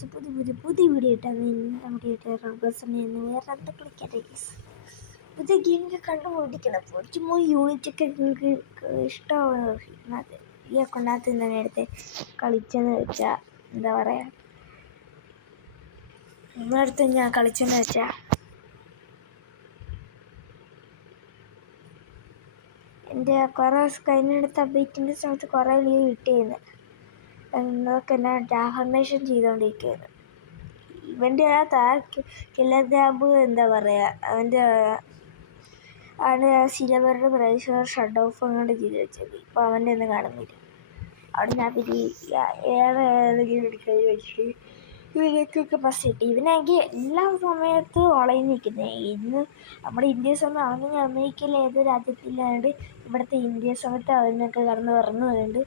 Guys, പുതിയ video ഇട്ടാണ് നമ്മുടെ റബ്ബേഴ്സിനെ വേറെ എന്താ കളിക്കാതെ ഗൈസ്. പുതിയ ഗെയിമൊക്കെ കണ്ടുപിടിക്കണം. ചുമ്മാ യൂണിറ്റൊക്കെ നിങ്ങൾക്ക് ഇഷ്ടമാണ്. ഈ അക്കൗണ്ടിനകത്ത് തന്നെ എടുത്ത് കളിച്ചെന്ന് വെച്ചാൽ എന്താ പറയുക, നിങ്ങളടുത്ത് ഞാൻ കളിച്ചെന്ന് വെച്ചാൽ എൻ്റെ കുറേ കഴിഞ്ഞെടുത്ത അപ്ഡേറ്റിൻ്റെ സമയത്ത് കുറേ ലീവ് കിട്ടിയിരുന്നു. എന്നൊക്കെ ഞാൻ ട്രാൻസ്ഫർമേഷൻ ചെയ്തുകൊണ്ടിരിക്കുകയാണ്. ഇവൻ്റെ കില്ലർ ഗ്യാബ് എന്താ പറയുക, അവൻ്റെ സിലവറുടെ പ്രൈസ് ഷട്ട് ഓഫ് അങ്ങോട്ട് ചെയ്ത് വെച്ചത്. ഇപ്പോൾ അവൻ്റെ ഒന്നും കാണുന്നില്ല. അവിടെ ഞാൻ പിന്നെ ഏറെ ഏതെങ്കിലും എടുക്കാൻ വെച്ചിട്ട് ഇവനൊക്കെ ബസ് കിട്ടി. ഇവനാണെങ്കിൽ എല്ലാ സമയത്തും ഓളയിൽ നിൽക്കുന്നത്. ഇന്ന് നമ്മുടെ ഇന്ത്യ സമയം അവന് അമേരിക്കയിൽ ഏതോ രാജ്യത്തില്ലാണ്ട് ഇവിടുത്തെ ഇന്ത്യ സമയത്ത് അവനൊക്കെ കടന്ന് പറഞ്ഞു വരുന്നുണ്ട്.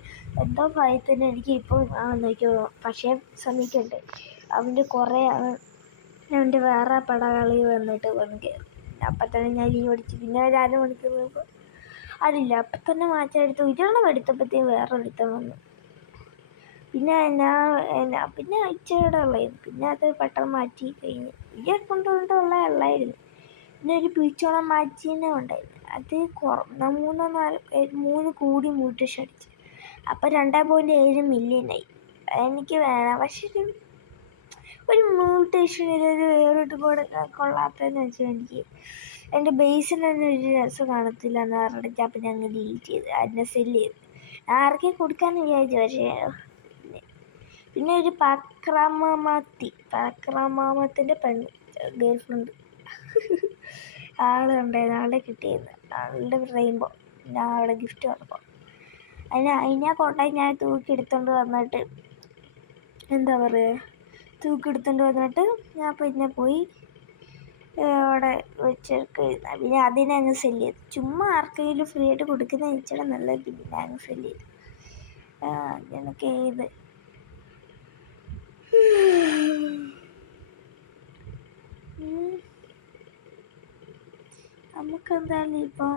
എന്തോ ഭയത്തിന് എനിക്ക് ഇപ്പോൾ നോക്കിയോ, പക്ഷേ ശ്രമിക്കുന്നുണ്ട്. അവൻ്റെ കുറേ അവൻ്റെ വേറെ പടകളി വന്നിട്ട് വന്ന് കയറി. അപ്പം തന്നെ ഞാൻ ലീവ് അടിച്ചു. പിന്നെ ഒരു അരമണിക്കൂർ മുമ്പ് അതില്ല, അപ്പം തന്നെ മാറ്റാൻ ഒരെണ്ണം എടുത്തപ്പോഴത്തേക്കും വേറെ ഒരുത്തം വന്നു. പിന്നെ പിന്നെ അയച്ചയുടെ ഉള്ളായിരുന്നു. പിന്നെ അത് പെട്ടെന്ന് മാറ്റി കഴിഞ്ഞ് ഈ കൊണ്ടുകൊണ്ടുള്ള ഉള്ളായിരുന്നു. പിന്നെ ഒരു ബീച്ചോളം മാറ്റി തന്നെ ഉണ്ടായിരുന്നു. അത് 3 കൂടി മ്യൂട്ടേഷൻ അടിച്ചു. അപ്പം 2.7 മില്യനായി. എനിക്ക് വേണം, പക്ഷെ ഒരു മ്യൂട്ടേഷൻ ഇതൊരു വേറിട്ട് കൂടെ കൊള്ളാത്തതെന്ന് വെച്ചാൽ എനിക്ക് എൻ്റെ ബേസിന് തന്നെ ഒരു രസം കാണത്തില്ല എന്ന് പറഞ്ഞിട്ട് ഞാൻ പിന്നെ അങ്ങ് ഡിലീറ്റ് ചെയ്ത് അതിനെ സെല്ല് ചെയ്ത് ആർക്കും കൊടുക്കാമെന്ന് വിചാരിച്ചു. പക്ഷേ പിന്നെ ഒരു പക്രമാമത്തിൻ്റെ ഗേൾ ഫ്രണ്ട് ആളുണ്ടായിരുന്നു. ആളുടെ കിട്ടിയിരുന്നു, ആളുടെ റെയിൻബോ. ഞാൻ അവിടെ ഗിഫ്റ്റ് വന്നപ്പോൾ അതിനെ കൊണ്ടായി ഞാൻ തൂക്കിയെടുത്തോണ്ട് വന്നിട്ട് എന്താ പറയുക, ഞാൻ പിന്നെ പോയി അവിടെ വെച്ചെടുക്കുന്ന. പിന്നെ അതിനെ അങ്ങ് സെല്ല് ചെയ്തു. ചുമ്മാ ആർക്കെങ്കിലും ഫ്രീ ആയിട്ട് കൊടുക്കുന്ന വെച്ചാൽ നല്ലത്. പിന്നെ അങ്ങ് സെല്ല് ചെയ്തു. അങ്ങനെയൊക്കെ ചെയ്ത് നമുക്കെന്തായാലും ഇപ്പം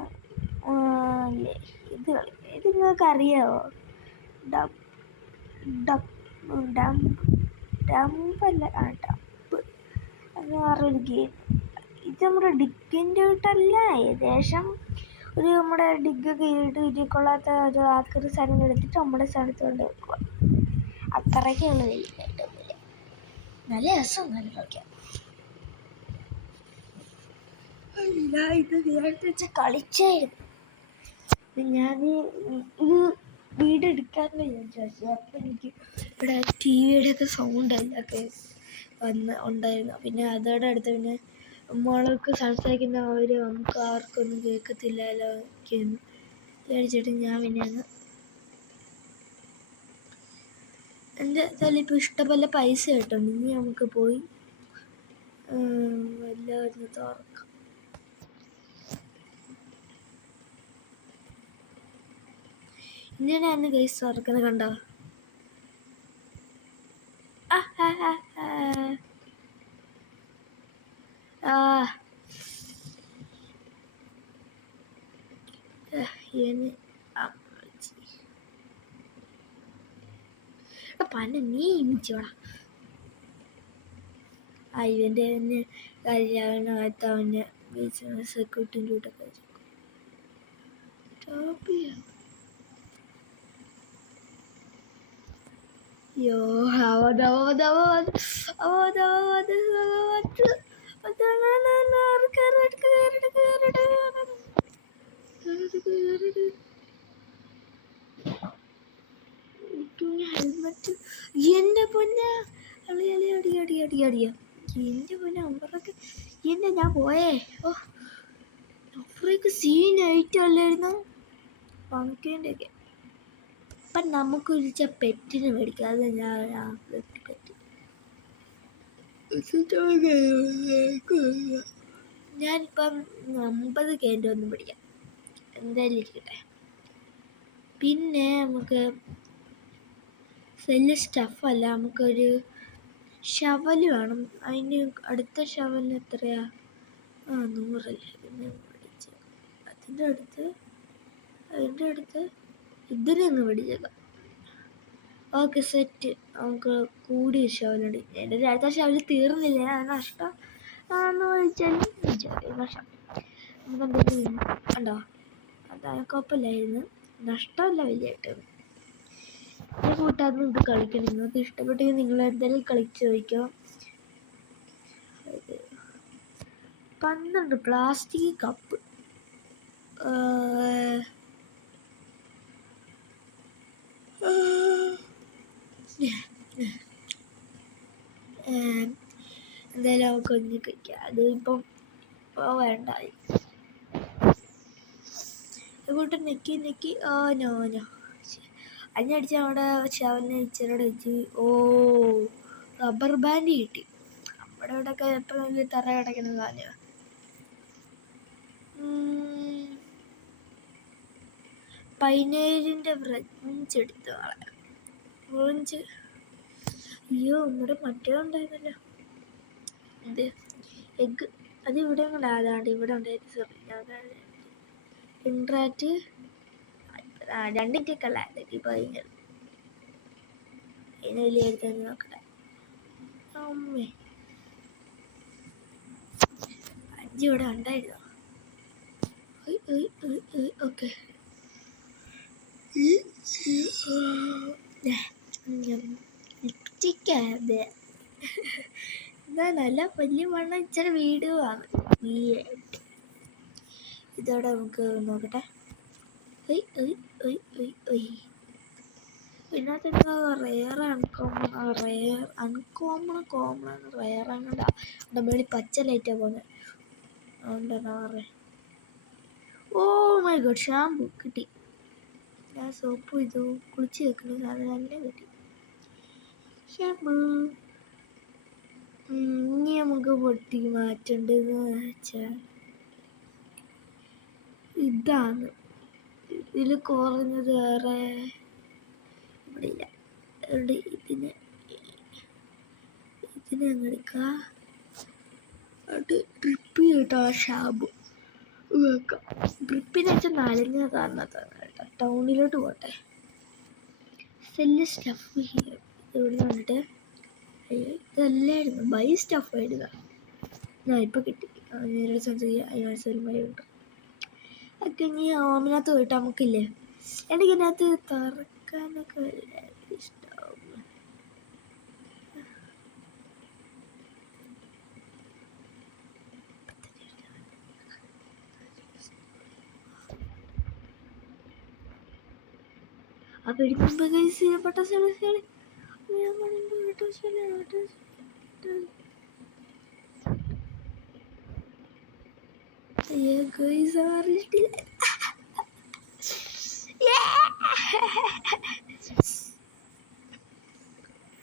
ഇത് നിങ്ങൾക്ക് അറിയാമോ? ഡമ്പല്ല ഡപ്പ് എന്ന് പറഞ്ഞൊരു ഗെയിം. ഇത് നമ്മുടെ ഡിഗിൻ്റെ വീട്ടല്ല, ഏകദേശം ഒരു നമ്മുടെ ഡിഗൊക്കെ ഇരിക്കൊള്ളാത്ത ഒരു ആക്രി സാധനം എടുത്തിട്ട് നമ്മുടെ സ്ഥലത്ത് കൊണ്ട് വെക്കുക. അത്രയ്ക്കുള്ള വലിയതായിട്ടൊന്നുമില്ല. നല്ല രസം, നല്ല കളിക്കാം. ഇത് നേരത്തെ വെച്ച് കളിച്ചായിരുന്നു. ഞാൻ ഇത് വീഡിയോ എടുക്കാമെന്ന് വിചാരിച്ചു. അപ്പം എനിക്ക് ഇവിടെ TV ഒക്കെ സൗണ്ട് ഒക്കെ ഉണ്ടായിരുന്നു. പിന്നെ അതോടെ അടുത്ത് പിന്നെ മോൾക്ക് സംസാരിക്കുന്ന നമുക്ക് ആർക്കൊന്നും കേൾക്കത്തില്ലല്ലോ എന്ന് വിചാരിച്ചിട്ട് ഞാൻ പിന്നെ അങ്ങ് എൻ്റെ എന്തായാലും ഇപ്പോൾ ഇഷ്ടംപോലെ പൈസ കിട്ടുന്നുണ്ട്. ഇനി നമുക്ക് പോയി എല്ലാവരും തുറക്കാം. ഇങ്ങനെയാണ് ഗൈസ് തുറക്കുന്നത്, കണ്ടോ? പല നീ ഇമിച്ചോടാ. ഇവൻ്റെ തന്നെ കാര്യത്തിനകത്ത് അവൻ്റെ സെക്യൂരിറ്റിൻ്റെ കൂട്ടൊക്കെ യോ ഹെൽമെറ്റ് എൻ്റെ പൊന്ന അടിയ എൻ്റെ പൊന്ന അമ്പറൊക്കെ എൻ്റെ ഞാൻ പോയേ. അപ്പറേക്ക് സീനായിട്ടല്ലായിരുന്നു പണക്കേൻ്റെയൊക്കെ. അപ്പം നമുക്കൊരു പെറ്റിന് മേടിക്കാം. അത് ഞാനിപ്പം 50K ഒന്നും പിടിക്കാം, എന്തായാലും ഇരിക്കട്ടെ. പിന്നെ നമുക്ക് സെല്ല് സ്റ്റഫല്ല, നമുക്കൊരു ഷവല് വേണം. അതിന് അടുത്ത ഷവലിന് എത്രയാ? 100 അല്ലേ. പിന്നെ മേടിച്ച് അതിൻ്റെ അടുത്ത് ഇതിനെ അങ്ങ് മേടിച്ചേക്കാം. Okay, set. നമുക്ക് കൂടിയ ഷവലുണ്ട്. എൻ്റെ അടുത്ത ഷവല് തീർന്നില്ല, അത് നഷ്ടം ആണെന്ന് ചോദിച്ചാൽ പക്ഷെ നമുക്ക് എന്തെങ്കിലും ഉണ്ടോ, അത് കുഴപ്പമില്ലായിരുന്നു, നഷ്ടമല്ല വലിയായിട്ട്. എൻ്റെ കൂട്ടാതെ ഇത് കളിക്കണം. നിങ്ങൾക്ക് ഇഷ്ടപ്പെട്ടെങ്കിൽ നിങ്ങൾ എന്തായാലും കളിച്ച് ചോദിക്കോ. പന്ത്രണ്ട് പ്ലാസ്റ്റിക് കപ്പ്, എന്തായാലും നമുക്ക് ഒന്ന് കഴിക്കാം. അത് ഇപ്പം വേണ്ടായി. ഇങ്ങോട്ട് നെക്കി നോനോ അടിച്ച് അവിടെ ഷവലിനെ ഇച്ചിരിയോടെ വെച്ച്. ഓ, റബ്ബർ ബാൻഡ് കിട്ടി. നമ്മുടെ ഇവിടെയൊക്കെ എത്ര വലിയ തറ കിടക്കുന്ന സാധനമാണ്. പൈനേരിൻ്റെ ഫ്രഞ്ച് എടുത്ത് കളയാം. ഫ്രഞ്ച്, അയ്യോ നമ്മുടെ മറ്റേ ഉണ്ടായിരുന്നല്ലോ, എന്ത് എഗ്ഗ്, അത് ഇവിടെ കൂടെ അതാണ്ട് ഇവിടെ ഉണ്ടായിരുന്നു. ഇൻട്രാറ്റ് 2 ടിക്കല്ല ഇപ്പോൾ കഴിഞ്ഞത്. അതിന് വലിയ എടുത്ത് നോക്കട്ടെ. അമ്മേ, 5 ഇവിടെ ഉണ്ടായിരുന്നോ? ഓക്കെ, ലിപ്സ്റ്റിക്കാതെ എന്താ നല്ല വലിയ മണ്ണ ഇച്ചിരി വീഡിയോ ആണ്. ഇതോടെ നമുക്ക് നോക്കട്ടെ. ഇതിനകത്ത് റെയർ അൺകോമൺ റെയർ അങ്ങോട്ടാ മേളിൽ പച്ച ലൈറ്റാണ് പോകുന്നത്. അതുകൊണ്ടാ പറയാ. ഓ മൈ ഗോഡ്, ഷാമ്പു കിട്ടി. ഞാൻ സോപ്പ് ഇത് കുളിച്ച് വെക്കുന്ന സാധനം തന്നെ കിട്ടി, ഷാമ്പു. ഇനി നമുക്ക് പൊട്ടി മാറ്റേണ്ടതെന്ന് വെച്ചാൽ ഇതാണ്. ഇതിൽ കുറഞ്ഞത് വേറെ ഇവിടെ ഇല്ല. അതുകൊണ്ട് ഇതിനെ അങ്ങ് എടുക്കുക. അത് ഡ്രിപ്പ് ചെയ്തിട്ട് ആ ഷാമ്പു വെക്കാം. ഡ്രിപ്പിന് വെച്ചാൽ നനഞ്ഞ കാരണത്താണ് കേട്ടോ. ടൗണിലോട്ട് പോട്ടെ. സെല്ല് സ്റ്റഫ് ഹിയർ, ഇവിടെ വന്നിട്ട് ഇതല്ലായിരുന്നു ബൈ സ്റ്റഫ് എഴുതുക. ഞാൻ ഇപ്പോൾ കിട്ടി. നേരെ ഉണ്ട്. ഒക്കെ ഇനി ഓമിനകത്ത് പോയിട്ട് നമുക്കില്ലേ, എനിക്കിതിനകത്ത് തുറക്കാനൊക്കെ വലിയ ഇഷ്ടമാവും. അപ്പോൾ എടുക്കുമ്പോൾ പട്ട സ്ഥലം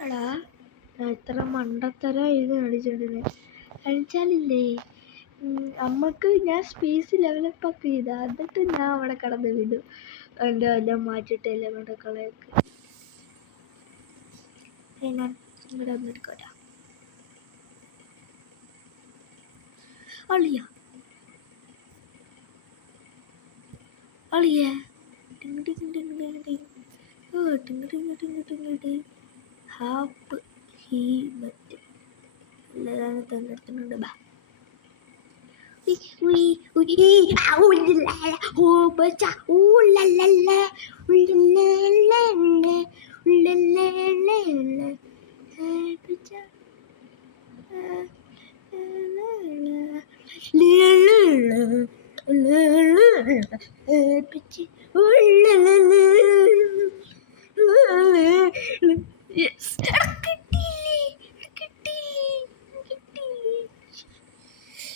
എടാ, എത്ര മണ്ടത്തരം ഇത് കളിച്ചിട്ടുണ്ട്. കളിച്ചാലില്ലേ അമ്മക്ക് ഞാൻ സ്പേസ് ലെവലപ്പൊക്കെ ചെയ്താ, എന്നിട്ട് ഞാൻ അവിടെ കടന്ന് വിടും. എൻ്റെ എല്ലാം മാറ്റിയിട്ട് എല്ലാം ഇവിടെ കളയൊക്കെ. ഞാൻ ഇവിടെ ഒന്നും എടുക്കട്ടെ. അളിയ ഹാപ്പ് ഹീ മറ്റ് എല്ലാതാണ് തന്നെടുത്തുന്നുണ്ട്. ബാ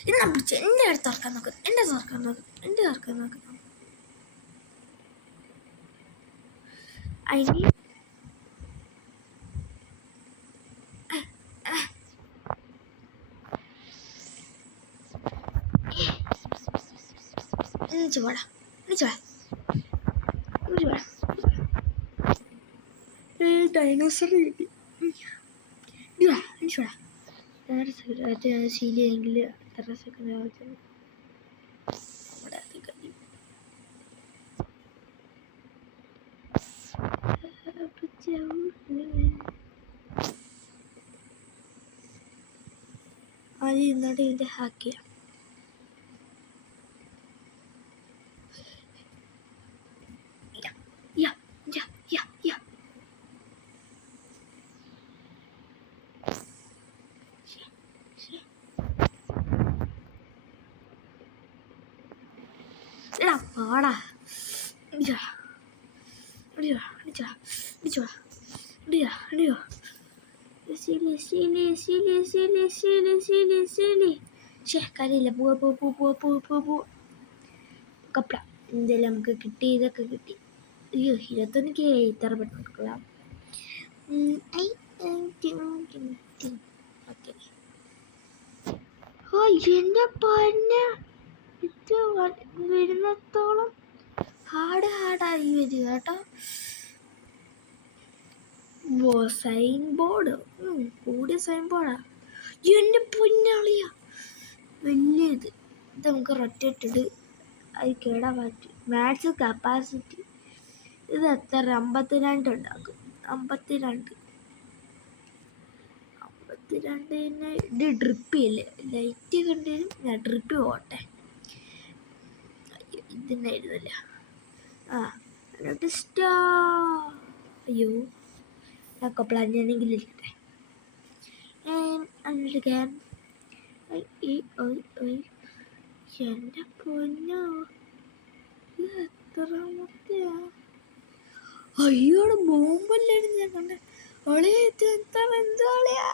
എന്നാ പിടിച്ച് എൻ്റെ അടുത്ത് തുറക്കാൻ നോക്കുന്നു, എൻ്റെ തുറക്കാൻ നോക്കുന്നു. അതിന് ഡൈനോസർ കിട്ടി. ശീലെങ്കിൽ എത്ര സെക്കൻഡ് ആവശ്യം. ആദ്യം ഇന്നോട്ട് ഇതിൻ്റെ ഹാക്ക് ചെയ്യാം. പാടാ കാര്യമില്ല. പോവാ കപ്പള. എന്തെല്ലാം നമുക്ക് കിട്ടി, ഇതൊക്കെ കിട്ടി. അയ്യോ 21 ഇത്ര പെട്ടെന്ന് എൻ്റെ പന്ന ഇത് വരുന്നത്തോളം ഹാർഡായി വരിക കേട്ടോ. സൈൻ ബോർഡ് കൂടിയ സൈൻ ബോർഡാ. എൻ്റെ പൊന്നാളിയാ വലിയത്. ഇത് നമുക്ക് റൊറ്റേറ്റഡ് അത് കേടാൻ പറ്റും. മാക്സ് കപ്പാസിറ്റി ഇത് എത്ര 52 ഉണ്ടാക്കും. 52 ഇത് ഡ്രിപ്പ് ചെയ്യല്ലേ. ലൈറ്റ് കണ്ടുവരും. ഞാൻ ഡ്രിപ്പ് പോട്ടെ. ഇതിനായിരുന്നല്ല. എന്നിട്ട് അയ്യോ ഒക്കെ പ്ലാനെങ്കിൽ ഇരിക്കട്ടെ. എൻ്റെ പൊന്നോ എത്രാമത്തെയാ? അയ്യോടെ ബോംബല്ലായിരുന്നു ഞാൻ കണ്ടേ. എന്താളിയാ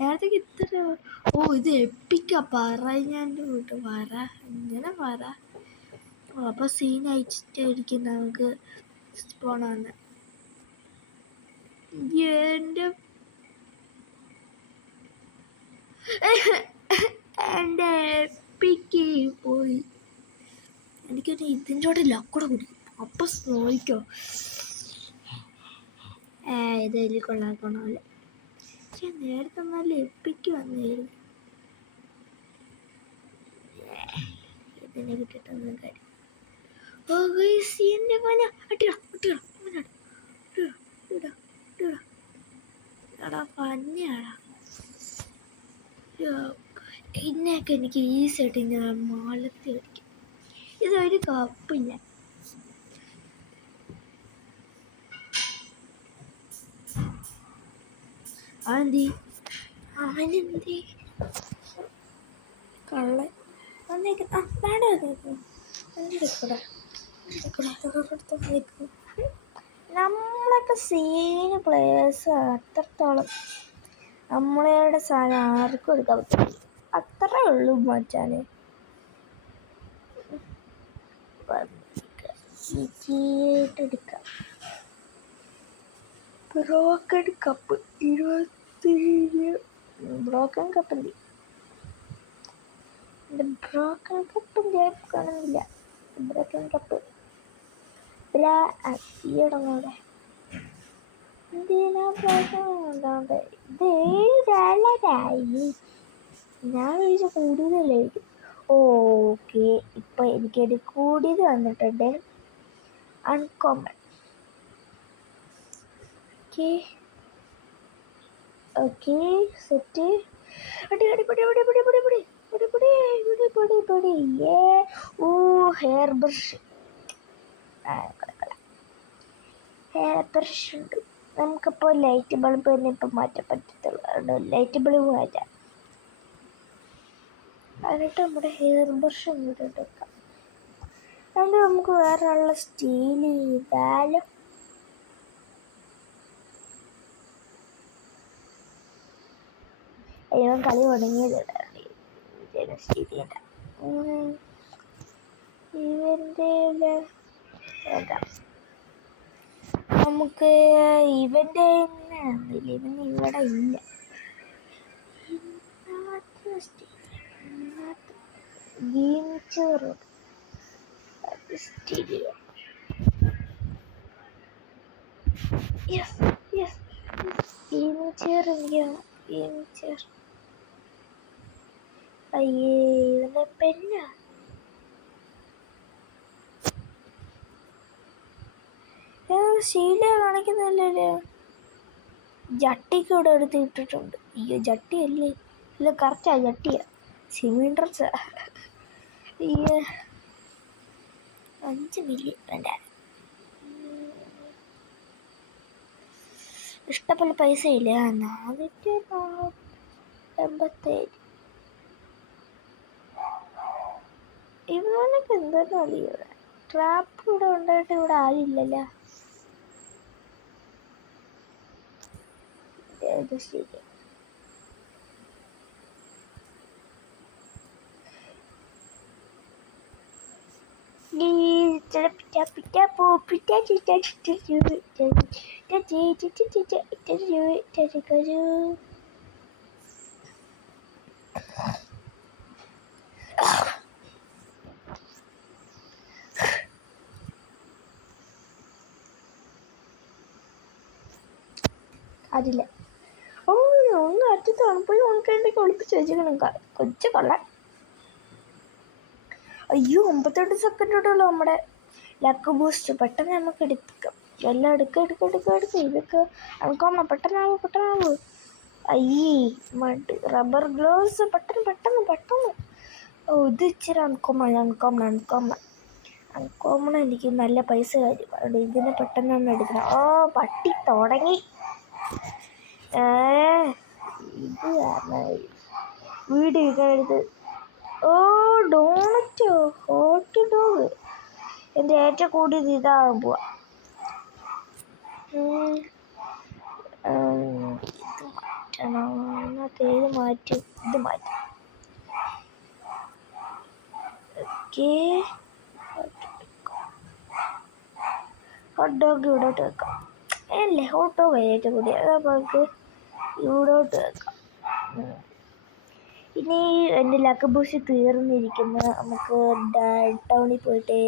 നേരത്തേക്ക് ഇത്ര ഇത് എപ്പിക്ക പറഞ്ഞാൻ്റെ വീട്ട് പറ ഇങ്ങനെ പറ. അപ്പൊ സീൻ അയച്ചിട്ടായിരിക്കും നമുക്ക് പോണെന്ന്. എൻ്റെ എപ്പിക്ക് പോയി. എനിക്കൊരു ഇതിൻ്റെ കൂടെ ലക്കൂടെ കുടിക്കും. അപ്പൊ നോക്കിക്കോ ഇതെല്ലാം കൊള്ളാക്കണമല്ലോ. പക്ഷെ നേരത്തെ നല്ല എപ്പിക്ക് വന്നായിരുന്നു. ഇതിനെ കിട്ടിട്ടൊന്നും കാര്യം. പഞ്ഞാടാ ഇന്നൊക്കെ എനിക്ക് ഈസി ആയിട്ട് ഞാൻ മാലത്തി അടിക്കും. ഇതൊരു കപ്പില്ല. അവനെന്തി കള്ളൻ നമ്മളൊക്കെ സീനിയർ പ്ലേയേഴ്സ്. അത്രത്തോളം നമ്മളയുടെ സാധനം ആർക്കും എടുക്കാൻ പറ്റില്ല. അത്രേ ഉള്ളൂ മച്ചാന്. എടുക്കാം. ബ്രോക്കൺ കപ്പ് 27 ബ്രോക്കൺ കപ്പല്ലേ. ബ്രോക്കൺ കപ്പിൻ്റെ കാണുന്നില്ല. ബ്രോക്കൺ കപ്പ് ഈയിടങ്ങോടെ എന്തിനാ ബ്രോക്കൺ ഇത് 7 ഞാൻ വിളിച്ച കൂടുതലായിരിക്കും. ഓക്കെ ഇപ്പൊ എനിക്കൊരു കൂടിയത് വന്നിട്ടുണ്ട്. Uncommon. Okay set. Hair brush ഉണ്ട്. നമുക്കിപ്പോൾ ലൈറ്റ് ബൾബ് തന്നെ ഇപ്പം മാറ്റാൻ പറ്റത്തുള്ളൂ. അതുകൊണ്ട് ലൈറ്റ് ബൾബ് മാറ്റാം. എന്നിട്ട് നമ്മുടെ ഹെയർ ബ്രഷ് അങ്ങോട്ട് എടുക്കാം. അതുകൊണ്ട് നമുക്ക് വേറെ ഉള്ള സ്റ്റീൽ ചെയ്താലും ഇവൻ കളി തുടങ്ങിയതില്ല. ഇവൻ്റെ നമുക്ക് ഇവൻ്റെ ഇവൻ ഇവിടെ ഇല്ല. ഗെയിംചർ സ്റ്റീരിയോ. ഗെയിംചർ ഗെയിംചർ. അയ്യേ ഇവൻ്റെ പെന്നാ. ശീല കാണിക്കുന്നില്ലല്ലോ. ജട്ടിക്ക് ഇവിടെ എടുത്ത് ഇട്ടിട്ടുണ്ട്. അയ്യോ ജട്ടിയല്ലേ, ഇല്ല കറക്റ്റാ ജട്ടിയാ, സിമീൻ ഡ്രസ്സാ. അയ്യോ 5 മില്യൺ വേണ്ട, ഇഷ്ടംപോലെ പൈസ ഇല്ല. 487. ഇവനൊക്കെ എന്തായാലും അറിയോ, ട്രാപ്പ് ഇവിടെ ഉണ്ടായിട്ട് ഇവിടെ ആരില്ലല്ലോ. ശരി അതില്ല. ഓ ഒന്ന് അറ്റത്താണ് പോയി ഉണക്കേണ്ടൊക്കെ ഒളിപ്പിച്ച് വെച്ചിരിക്കണം കൊച്ചു കൊള്ളാൻ. അയ്യോ 58 സെക്കൻഡോടുള്ളൂ നമ്മുടെ ലക്ക് ബൂസ്റ്റ്. പെട്ടെന്ന് നമുക്ക് എടുക്കാം, എല്ലാം എടുക്കുക. ഇതൊക്കെ അൺകോമ, പെട്ടെന്നാവും. അയ്യേ മഡ് റബ്ബർ ഗ്ലോവ്സ്, പെട്ടെന്ന്. ഓ ഇത് ഇച്ചിരി അൺകോമൺ എനിക്ക് നല്ല പൈസ കാര്യം, അതുകൊണ്ട് ഇതിനെ പെട്ടെന്ന് തന്നെ എടുക്കണം. ഓ പട്ടി തുടങ്ങി. ഇത് വീഡിയോ എടുത്ത്. ഓ ഡോണറ്റോ, ഹോട്ട് ഡോഗ്. എൻ്റെ ഏറ്റവും കൂടിയത് ഇതാകാൻ പോവാ. ഇത് മാറ്റണം, ഇത് മാറ്റും. ഓക്കെ ഹോട്ട് ഡോഗ് ഇവിടോട്ട് വെക്കാം. അല്ലേ ഹോട്ട് ഡോഗ് ഏറ്റവും കൂടി, അതപ്പോൾ നമുക്ക് ഇവിടോട്ട് വെക്കാം. ഇനി എൻ്റെ ലക്ക് ബൂസ്റ്റ് തീർന്നിരിക്കുന്ന, നമുക്ക് ടൗണിൽ പോയിട്ട്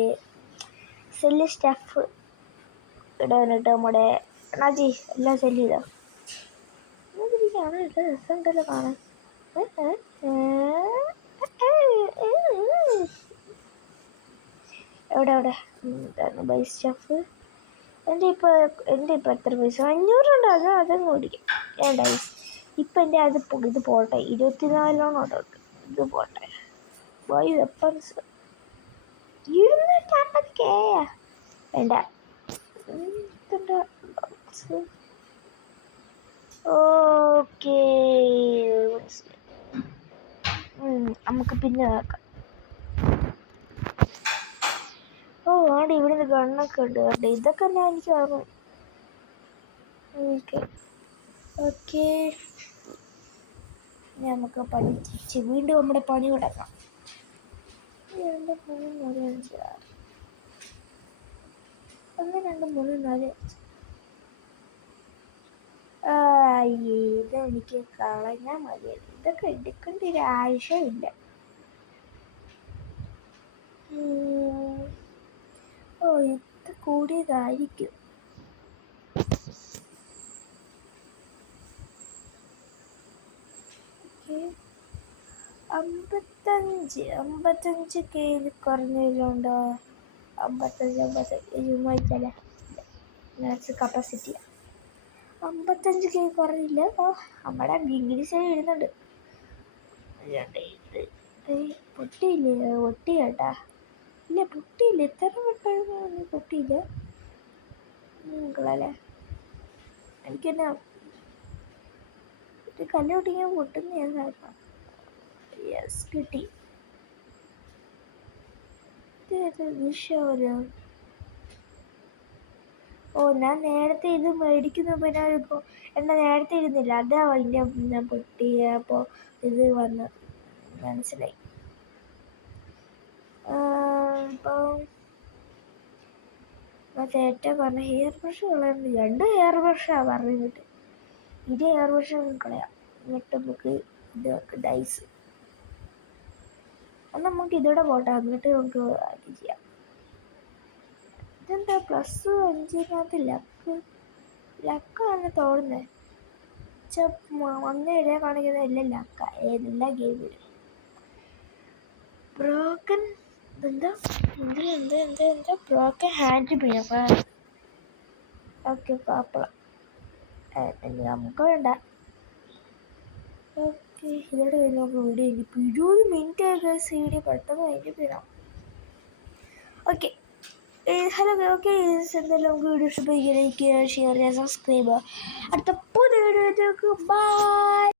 സെല്ല് സ്റ്റഫ് ഇടാനായിട്ട് നമ്മുടെ അണ്ണാജി എല്ലാം സെല്ല് ചെയ്തോ. ഇതിരിക്കുകയാണ്, നല്ല രസമുണ്ടല്ലോ കാണാൻ. എവിടെ എന്താണ് ബൈ സ്റ്റഫ്. എൻ്റെ ഇപ്പോൾ എത്ര പൈസ? 500 ഉണ്ട്. അതങ്ങ് ഓടിക്കും. വേണ്ട ഇപ്പം എൻ്റെ ഇത് പോട്ടെ, 24 ഇത് പോട്ടെ. ബൈ വെപ്പൺസ് 250K വേണ്ട. ഓക്കേ നമുക്ക് പിന്നെ നോക്കാം. ഓ ആണ്ട് ഇവിടുന്ന് ഗണ്ണൊക്കെ ഉണ്ട് കേട്ടോ, ഇതൊക്കെ തന്നെ എനിക്ക് അറിയാം. ഓക്കെ നമുക്ക് വീണ്ടും നമ്മുടെ പണി തുടങ്ങാം. 2 3 4 5 6 1 2 3 4 ഇതെനിക്ക് കളഞ്ഞാൽ മതിയല്ലോ, ഇതൊക്കെ എടുക്കേണ്ട ഒരു ആവശ്യമില്ല. ഓ ഇത് കൂടിയതായിരിക്കും. Okay 55K കുറഞ്ഞിട്ടുണ്ടോ? 55 കപ്പാസിറ്റിയാണ്. 55K കുറഞ്ഞില്ല. നമ്മുടെ ഇംഗ്ലീഷ് എഴുതുന്നുണ്ട്. പൊട്ടിയില്ലേ? പൊട്ടിയാട്ടാ, ഇല്ല പൊട്ടിയില്ല. എത്ര പെട്ടെന്ന് പൊട്ടിയില്ല നിങ്ങളല്ലേ. എനിക്കെന്നാ ഇത് കല്ല് പൊട്ടിക്കാൻ പൊട്ടുന്ന ഏതായിരുന്നു? യെസ് കിട്ടി. വിഷോരോ. ഓ ഞാൻ നേരത്തെ ഇത് മേടിക്കുന്ന പിന്നെ എന്നെ നേരത്തെ ഇരുന്നില്ല, അതാ അതിൻ്റെ പൊട്ടിയപ്പോൾ ഇത് വന്ന് മനസ്സിലായി. ഇപ്പം ചേട്ടൻ പറഞ്ഞ ഹെയർ ബ്രഷ് കളയുന്നത് 2 ഹെയർ ബ്രഷാണ് പറഞ്ഞിട്ട്, ഇത് ഹെയർ ബ്രഷ് കളയാം. എന്നിട്ട് നമുക്ക് ഇത് ഡൈസ് നമുക്ക് ഇതോടെ പോട്ടെ, എന്നിട്ട് നമുക്ക് ആക്കി ചെയ്യാം. ഇതെന്താ +5 ലക്കാണ് തോന്നുന്നത്. വന്ന ഇടയെ കാണിക്കുന്ന എല്ലാം ലക്ക, എല്ലാ ഗെയിമിലും. ബ്രോക്കൺ എന്താ ബ്രോക്കൺ ഹാൻഡ് പിൻ. ഓക്കെ പാപ്പള നമുക്ക് വേണ്ട. ഓക്കെ, ഇതോടെ കഴിഞ്ഞ് നമുക്ക് വീഡിയോ ഇപ്പം 20 മിനിറ്റ് ആയ വീഡിയോ പെട്ടെന്ന് കഴിഞ്ഞ് പോയിടാം. Okay, hello. ഓക്കെ, എന്തായാലും നമുക്ക് വീഡിയോ ഇഷ്ടപ്പെടുക, ലൈക്ക് ചെയ്യുക, ഷെയർ ചെയ്യുക, സബ്സ്ക്രൈബ് ചെയ്യുക. അടുത്ത പുതിയ വീഡിയോ ബൈ.